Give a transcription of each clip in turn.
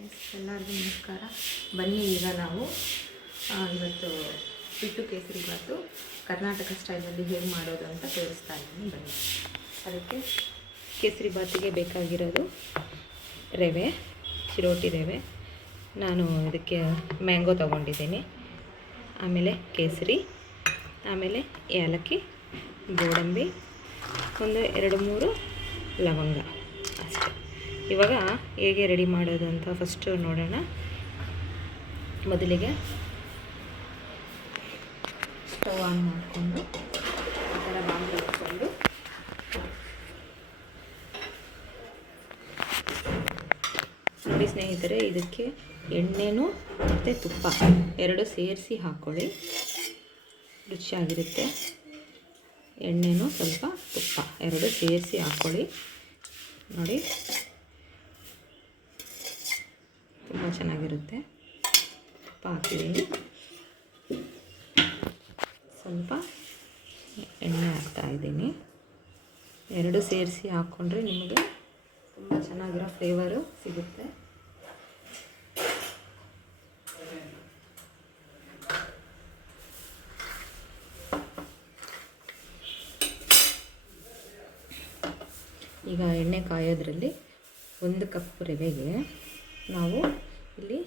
Friends, ಎಲ್ಲರಿಗೂ ನಮಸ್ಕಾರ. ಬನ್ನಿ, ಈಗ ನಾವು ಇವತ್ತು ಪಿಟ್ಟು ಕೇಸರಿ ಬಾತು ಕರ್ನಾಟಕ ಸ್ಟೈಲಲ್ಲಿ ಹೇಗೆ ಮಾಡೋದು ಅಂತ ತೋರಿಸ್ತಾ ಇದ್ದೀನಿ. ಬನ್ನಿ. ಅದಕ್ಕೆ ಕೇಸರಿ ಬಾತಿಗೆ ಬೇಕಾಗಿರೋದು ರವೆ, ಚಿರೋಟಿ ರವೆ. ನಾನು ಇದಕ್ಕೆ ಮ್ಯಾಂಗೋ ತೊಗೊಂಡಿದ್ದೀನಿ. ಆಮೇಲೆ ಕೇಸರಿ, ಆಮೇಲೆ ಏಲಕ್ಕಿ, ಗೋಡಂಬಿ, ಒಂದು 2-3 ಲವಂಗ ಅಷ್ಟೇ. ಇವಾಗ ಹೇಗೆ ರೆಡಿ ಮಾಡೋದು ಅಂತ ಫಸ್ಟು ನೋಡೋಣ. ಮೊದಲಿಗೆ ಸ್ಟವ್ ಆನ್ ಮಾಡಿಕೊಂಡು ಈ ಥರ ಬಾಂಡ್ಲಿ ಇಟ್ಕೊಂಡು ನೋಡಿ ಸ್ನೇಹಿತರೆ, ಇದಕ್ಕೆ ಎಣ್ಣೆನೂ ಮತ್ತು ತುಪ್ಪ 2 ಸೇರಿಸಿ ಹಾಕ್ಕೊಳ್ಳಿ, ರುಚಿಯಾಗಿರುತ್ತೆ. ಎಣ್ಣೆನೂ ಸ್ವಲ್ಪ ತುಪ್ಪ 2 ಸೇರಿಸಿ ಹಾಕ್ಕೊಳ್ಳಿ. ನೋಡಿ, ತುಂಬ ಚೆನ್ನಾಗಿರುತ್ತೆ. ತುಪ್ಪ ಹಾಕಿದ್ದೀನಿ, ಸ್ವಲ್ಪ ಎಣ್ಣೆ ಹಾಕ್ತಾಯಿದ್ದೀನಿ. 2 ಸೇರಿಸಿ ಹಾಕ್ಕೊಂಡ್ರೆ ನಿಮಗೆ ತುಂಬ ಚೆನ್ನಾಗಿರೋ ಫ್ಲೇವರು ಸಿಗುತ್ತೆ. ಈಗ ಎಣ್ಣೆ ಕಾಯೋದ್ರಲ್ಲಿ 1 ಕಪ್ ರವೆಗೆ ನಾವು ಇಲ್ಲಿ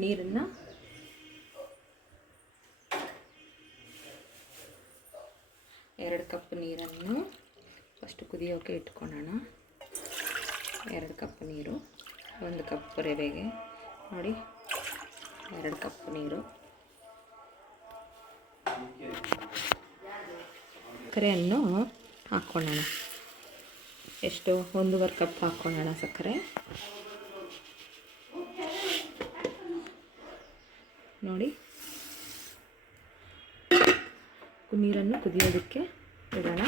ನೀರನ್ನು 2 ಕಪ್ ನೀರನ್ನು ಫಸ್ಟ್ ಕುದಿಯೋಕೆ ಇಟ್ಕೊಳ್ಳೋಣ. 2 ಕಪ್ ನೀರು, 1 ಕಪ್ ರವೆಗೆ ನೋಡಿ 2 ಕಪ್ ನೀರು. ಸಕ್ಕರೆಯನ್ನು ಹಾಕ್ಕೊಳ್ಳೋಣ. ಎಷ್ಟು? 1.5 ಕಪ್ ಹಾಕ್ಕೊಳ್ಳೋಣ ಸಕ್ಕರೆ. ನೋಡಿ, ನೀರನ್ನು ಕುದಿಯೋದಕ್ಕೆ ಇಡೋಣ.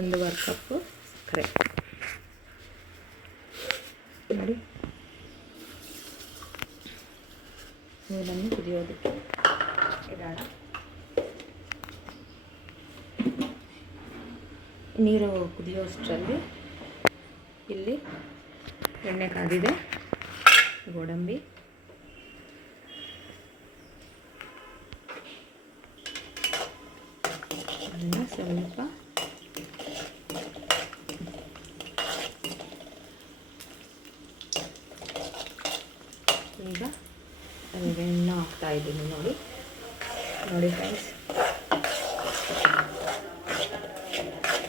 1.5 ಕಪ್ಪು ಸಕ್ಕರೆ ನೋಡಿ, ನೀರನ್ನು ಕುದಿಯೋದಕ್ಕೆ ಇಡೋಣ. ನೀರು ಕುದಿಯೋಷ್ಟರಲ್ಲಿ ಇಲ್ಲಿ ಎಣ್ಣೆ ಕಾದಿದೆ. ಗೋಡಂಬಿ, ಅದನ್ನು ಸ್ವಲ್ಪ ಈಗ ರವೆಯನ್ನು ಹಾಕ್ತಾ ಇದ್ದೀನಿ. ನೋಡಿ ನೋಡಿ ಫ್ರೆಂಡ್ಸ್,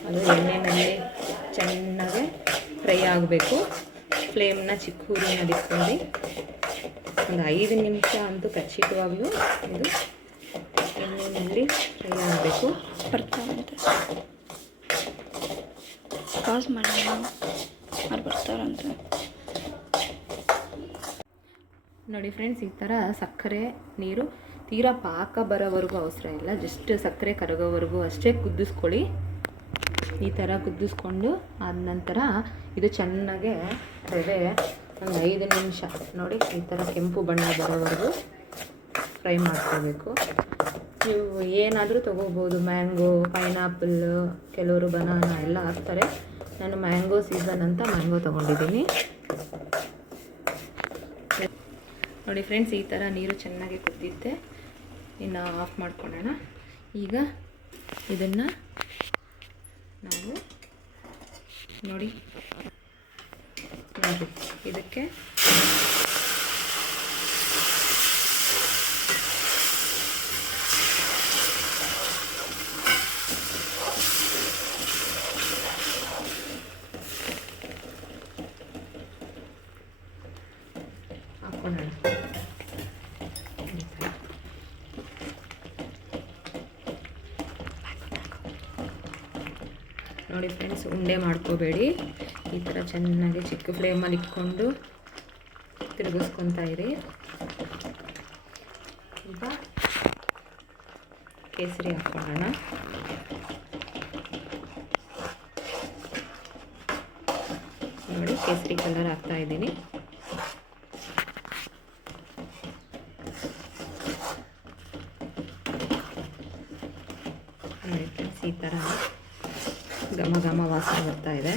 ಅದು ಎಣ್ಣೆಯಲ್ಲಿ ಚೆನ್ನಾಗಿ ಫ್ರೈ ಆಗಬೇಕು. ಫ್ಲೇಮ್ನ ಚಿಕ್ಕ ಊರಿನಲ್ಲಿ ಇಟ್ಕೊಂಡು ಒಂದು 5 ನಿಮಿಷ ಅಂತೂ ಖಚಿತವಾಗ್ಲೂ ಇದು ಎಣ್ಣೆಯಲ್ಲಿ ಫ್ರೈ ಆಗಬೇಕು. ಬರ್ತಾರಂತೆ, ಪಾಸ್ ಮಾಡಿ ಅವ್ರು ಬರ್ತಾರಂತೆ. ನೋಡಿ ಫ್ರೆಂಡ್ಸ್, ಈ ಥರ ಸಕ್ಕರೆ ನೀರು ತೀರಾ ಪಾಕ ಬರೋವರೆಗೂ ಅವಸರ ಇಲ್ಲ, ಜಸ್ಟ್ ಸಕ್ಕರೆ ಕರಗೋವರೆಗೂ ಅಷ್ಟೇ ಕುದಿಸ್ಕೊಳ್ಳಿ. ಈ ಥರ ಕುದಿಸ್ಕೊಂಡು ಆದ ನಂತರ ಇದು ಚೆನ್ನಾಗೆ ರವೆ ಒಂದು 5 ನಿಮಿಷ ನೋಡಿ ಈ ಥರ ಕೆಂಪು ಬಣ್ಣ ಬರೋವರೆಗೂ ಫ್ರೈ ಮಾಡ್ಕೋಬೇಕು. ನೀವು ಏನಾದರೂ ತೊಗೋಬೋದು, ಮ್ಯಾಂಗೋ, ಪೈನಾಪಲ್, ಕೆಲವರು ಬನಾನಾ ಎಲ್ಲ ಹಾಕ್ತಾರೆ. ನಾನು ಮ್ಯಾಂಗೋ ಸೀಸನ್ ಅಂತ ಮ್ಯಾಂಗೋ ತೊಗೊಂಡಿದ್ದೀನಿ. ನೋಡಿ ಫ್ರೆಂಡ್ಸ್, ಈ ಥರ ನೀರು ಚೆನ್ನಾಗಿ ಕುದ್ದಿತ್ತೆ. ಇನ್ನು ಆಫ್ ಮಾಡ್ಕೊಳ್ಳೋಣ. ಈಗ ಇದನ್ನು ನಾವು ನೋಡಿ ಇದಕ್ಕೆ ಹಾಕೊಳ್ಳೋಣ. ನೋಡಿ ಫ್ರೆಂಡ್ಸ್, ಉಂಡೆ ಮಾಡ್ಕೋಬೇಡಿ. ಈ ಥರ ಚೆನ್ನಾಗಿ ಚಿಕ್ಕ ಫ್ಲೇಮಲ್ಲಿ ಇಟ್ಕೊಂಡು ತಿರುಗಿಸ್ಕೊತಾ ಇರಿ. ಈಗ ಕೇಸರಿ ಹಾಕ್ಕೊಳ್ಳೋಣ. ನೋಡಿ, ಕೇಸರಿ ಕಲರ್ ಹಾಕ್ತಾ ಇದ್ದೀನಿ. ನೋಡಿ ಫ್ರೆಂಡ್ಸ್, ಈ ಥರ ಘಮ ಘಮ ವಾಸನೆ ಬರ್ತಾ ಇದೆ.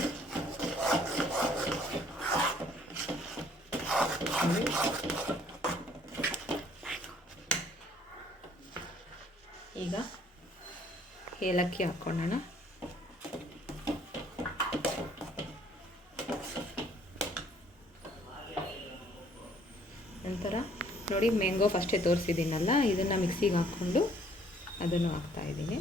ನೋಡಿ. ಈಗ ಏಲಕ್ಕಿ ಹಾಕ್ಕೊಳ್ಳೋಣ. ನಂತರ ನೋಡಿ, ಮ್ಯಾಂಗೋ ಫಸ್ಟೇ ತೋರಿಸಿದ್ದೀನಲ್ಲ, ಇದನ್ನು ಮಿಕ್ಸಿಗೆ ಹಾಕ್ಕೊಂಡು ಅದನ್ನು ಹಾಕ್ತಾಯಿದ್ದೀನಿ.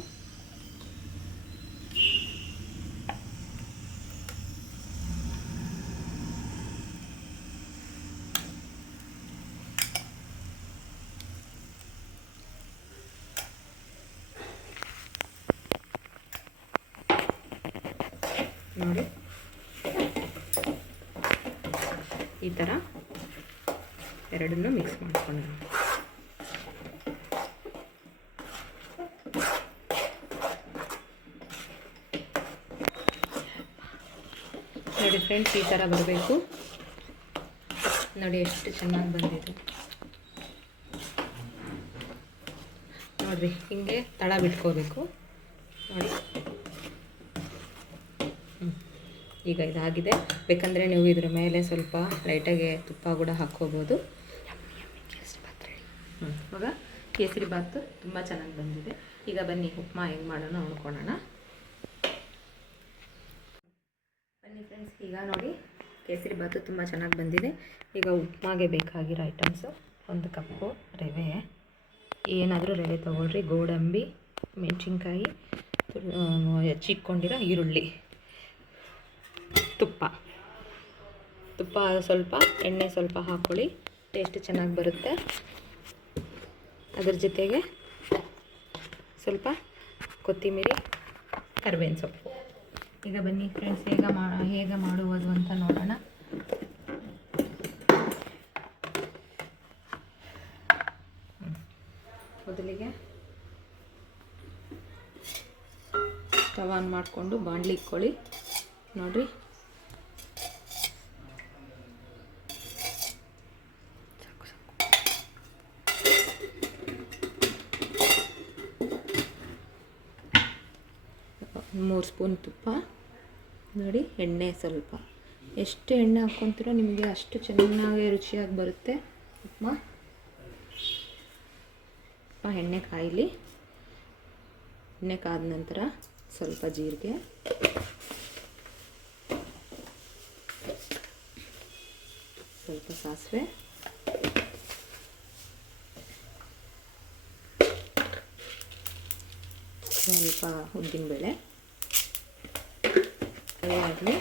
ನೋಡಿ, ಈ ಥರ ಎರಡನ್ನೂ ಮಿಕ್ಸ್ ಮಾಡ್ಕೊಳ್ಳೋಣ. ನೋಡಿ ಫ್ರೆಂಡ್ಸ್, ಈ ಥರ ಬರಬೇಕು. ನೋಡಿ ಎಷ್ಟು ಚೆನ್ನಾಗಿ ಬಂದಿದೆ ನೋಡಿರಿ. ಹಿಂಗೆ ತಳ ಬಿಟ್ಕೋಬೇಕು ನೋಡಿ. ಈಗ ಇದಾಗಿದೆ. ಬೇಕಂದರೆ ನೀವು ಇದ್ರ ಮೇಲೆ ಸ್ವಲ್ಪ ಲೈಟಾಗಿ ತುಪ್ಪ ಕೂಡ ಹಾಕ್ಕೋಬೋದು. ಇವಾಗ ಕೇಸರಿ ಬಾತು ತುಂಬ ಚೆನ್ನಾಗಿ ಬಂದಿದೆ. ಈಗ ಬನ್ನಿ ಉಪ್ಮಾ ಹೆಂಗೆ ಮಾಡೋಣ ನೋಡ್ಕೊಳ್ಳೋಣ. ಬನ್ನಿ ಫ್ರೆಂಡ್ಸ್, ಈಗ ನೋಡಿ ಕೇಸರಿ ಬಾತು ತುಂಬ ಚೆನ್ನಾಗಿ ಬಂದಿದೆ. ಈಗ ಉಪ್ಮಾಗೆ ಬೇಕಾಗಿರೋ ಐಟಮ್ಸು: 1 ಕಪ್ಪು ರವೆ, ಏನಾದರೂ ರವೆ ತೊಗೊಳ್ರಿ, ಗೋಡಂಬಿ, ಮೆಣಸಿನ್ಕಾಯಿ, ಹೆಚ್ಚಿಟ್ಕೊಂಡಿರೋ ಈರುಳ್ಳಿ, ತುಪ್ಪ ಸ್ವಲ್ಪ, ಎಣ್ಣೆ ಸ್ವಲ್ಪ ಹಾಕ್ಕೊಳ್ಳಿ, ಟೇಸ್ಟ್ ಚೆನ್ನಾಗಿ ಬರುತ್ತೆ. ಅದ್ರ ಜೊತೆಗೆ ಸ್ವಲ್ಪ ಕೊತ್ತಂಬರಿ, ಕರಿಬೇವಿನ ಸೊಪ್ಪು. ಈಗ ಬನ್ನಿ ಫ್ರೆಂಡ್ಸ್, ಹೇಗೆ ಮಾಡುವುದು ಅಂತ ನೋಡೋಣ. ಮೊದಲಿಗೆ ಸ್ಟವ್ ಆನ್ ಮಾಡಿಕೊಂಡು ಬಾಣಲಿ ಇಟ್ಕೊಳ್ಳಿ. ನೋಡಿರಿ, ಮೂರು ಸ್ಪೂನ್ ತುಪ್ಪ, ನೋಡಿ ಎಣ್ಣೆ ಸ್ವಲ್ಪ. ಎಷ್ಟು ಎಣ್ಣೆ ಹಾಕ್ಕೊತೀರೋ ನಿಮಗೆ ಅಷ್ಟು ಚೆನ್ನಾಗಿ ರುಚಿಯಾಗಿ ಬರುತ್ತೆ ಉಪ್ಮಾ. ಎಣ್ಣೆ ಕಾಯಲಿ. ಎಣ್ಣೆ ಕಾದ ನಂತರ ಸ್ವಲ್ಪ ಜೀರಿಗೆ, ಸ್ವಲ್ಪ ಸಾಸಿವೆ, ಸ್ವಲ್ಪ ಉದ್ದಿನಬೇಳೆ ಆಗಲಿ.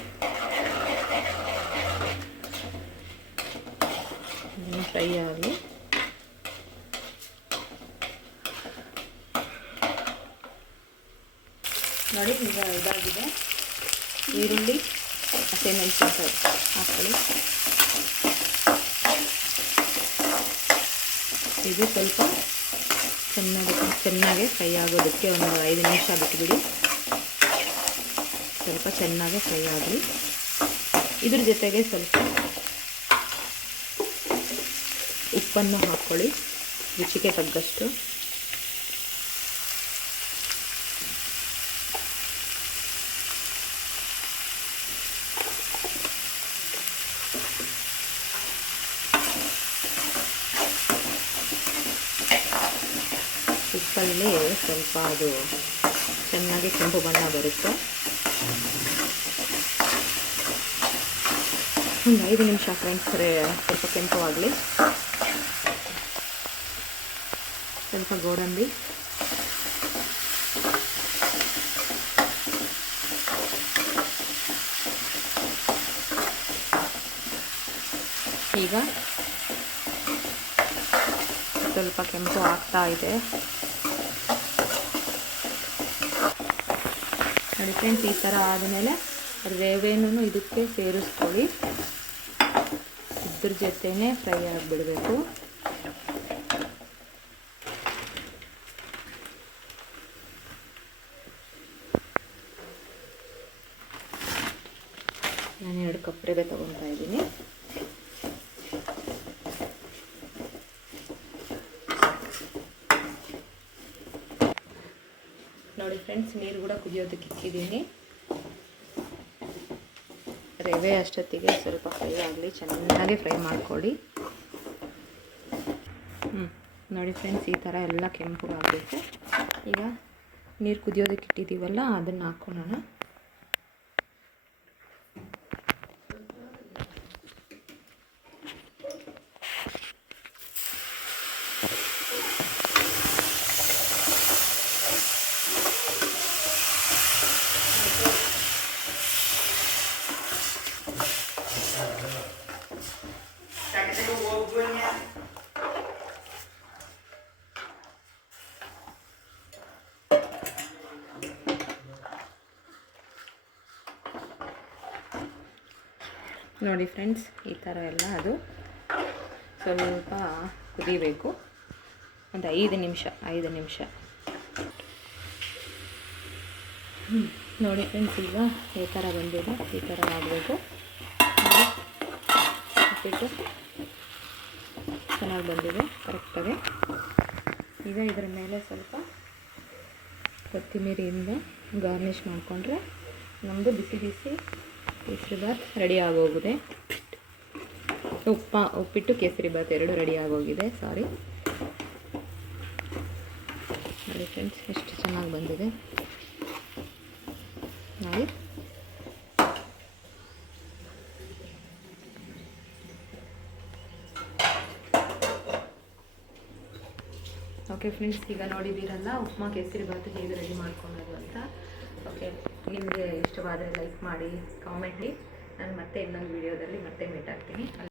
ಫ್ರೈ ಆಗಲಿ. ನೋಡಿ, ಈಗ ಇದಾಗಿದೆ. ಈರುಳ್ಳಿ, ಹಸಿಮೆಣಸಿನಕಾಯಿ ಹಾಕ್ಕೊಳ್ಳಿ. ಇದು ಸ್ವಲ್ಪ ಚೆನ್ನಾಗಿ ಫ್ರೈ ಆಗೋದಕ್ಕೆ ಒಂದು 5 ನಿಮಿಷ ಬಿಟ್ಬಿಡಿ. ಸ್ವಲ್ಪ ಚೆನ್ನಾಗಿ ಫ್ರೈ ಆಗಲಿ. ಇದ್ರ ಜೊತೆಗೆ ಸ್ವಲ್ಪ ಉಪ್ಪನ್ನು ಹಾಕ್ಕೊಳ್ಳಿ, ರುಚಿಗೆ ತగ్గಷ್ಟು. ಉಪ್ಪಲ್ಲಿ ಸ್ವಲ್ಪ ಅದು ಚೆನ್ನಾಗಿ ಕೆಂಪು ಬಣ್ಣ ಬರುತ್ತೆ. ಒಂದು 5 ನಿಮಿಷ ಫ್ರೆಂಡ್ಸ್, ಸ್ವಲ್ಪ ಕೆಂಪು ಆಗಲಿ. ಸ್ವಲ್ಪ ಗೋಡಂಬಿ, ಈಗ ಸ್ವಲ್ಪ ಕೆಂಪು ಆಗ್ತಾ ಇದೆ. ನೋಡಿ ಫ್ರೆಂಡ್ಸ್, ಈ ಥರ ಆದಮೇಲೆ ರವೆನೂ ಇದಕ್ಕೆ ಸೇರಿಸ್ಕೊಳ್ಳಿ. ಇದ್ರ ಜೊತೆನೇ ಫ್ರೈ ಆಗಿಬಿಡಬೇಕು. ನಾನು 2 ಕಪ್ ರವೆ ತೊಗೊತಾ ಇದ್ದೀನಿ. ನೋಡಿ ಫ್ರೆಂಡ್ಸ್, ನೀರು ಕೂಡ ಕುದಿಯೋದಕ್ಕೆ ಇಕ್ಕಿದ್ದೀನಿ. ರವೆ ಅಷ್ಟೊತ್ತಿಗೆ ಸ್ವಲ್ಪ ಫ್ರೈ ಆಗಲಿ, ಚೆನ್ನಾಗಿ ಫ್ರೈ ಮಾಡ್ಕೊಳ್ಳಿ. ನೋಡಿ ಫ್ರೆಂಡ್ಸ್, ಈ ಥರ ಎಲ್ಲ ಕೆಂಪಗಾಗಬೇಕು. ಈಗ ನೀರು ಕುದಿಯೋದಕ್ಕೆ ಇಟ್ಟಿದ್ದೀವಲ್ಲ, ಅದನ್ನು ಹಾಕ್ಕೊಳ್ಳೋಣ. ನೋಡಿ ಫ್ರೆಂಡ್ಸ್, ಈ ಥರ ಎಲ್ಲ ಅದು ಸ್ವಲ್ಪ ಕುದಿಬೇಕು. ಒಂದು 5 ನಿಮಿಷ. ನೋಡಿ ಫ್ರೆಂಡ್ಸ್, ಈಗ ಈ ಥರ ಬಂದಿದೆ. ಈ ಥರ ಮಾಡಬೇಕು. ಉಪ್ಪಿಟ್ಟು ಚೆನ್ನಾಗಿ ಬಂದಿದೆ ಕರೆಕ್ಟಾಗಿ. ಈಗ ಇದರ ಮೇಲೆ ಸ್ವಲ್ಪ ಕೊತ್ತಂಬರಿಯಿಂದ ಗಾರ್ನಿಷ್ ಮಾಡಿಕೊಂಡ್ರೆ ನಮ್ಮದು ಬಿಸಿ ಬಿಸಿ ಕೇಸರಿಬಾತ್ ರೆಡಿ ಆಗೋಗಿದೆ. ಉಪ್ಪಿಟ್ಟು ಕೇಸರಿಬಾತ್ ಎರಡು ರೆಡಿ ಆಗೋಗಿದೆ. ಸಾರಿ ನೋಡಿ ಫ್ರೆಂಡ್ಸ್, ಎಷ್ಟು ಚೆನ್ನಾಗಿ ಬಂದಿದೆ ನೋಡಿ. ಓಕೆ ಫ್ರೆಂಡ್ಸ್, ಈಗ ನೋಡಿದ್ದೀರಲ್ಲ ಉಪ್ಮಾ ಕೇಸರಿಬಾತ್ ಹೇಗೆ ರೆಡಿ ಮಾಡ್ಕೊಳ್ಳೋದು ಅಂತ. ಓಕೆ, ನಿಮಗೆ ಇಷ್ಟವಾದರೆ ಲೈಕ್ ಮಾಡಿ, ಕಾಮೆಂಟ್ ಮಾಡಿ. ನಾನು ಮತ್ತೆ ಇನ್ನೊಂದು ವೀಡಿಯೋದಲ್ಲಿ ಮತ್ತೆ ಮೀಟ್ ಆಗ್ತೀನಿ.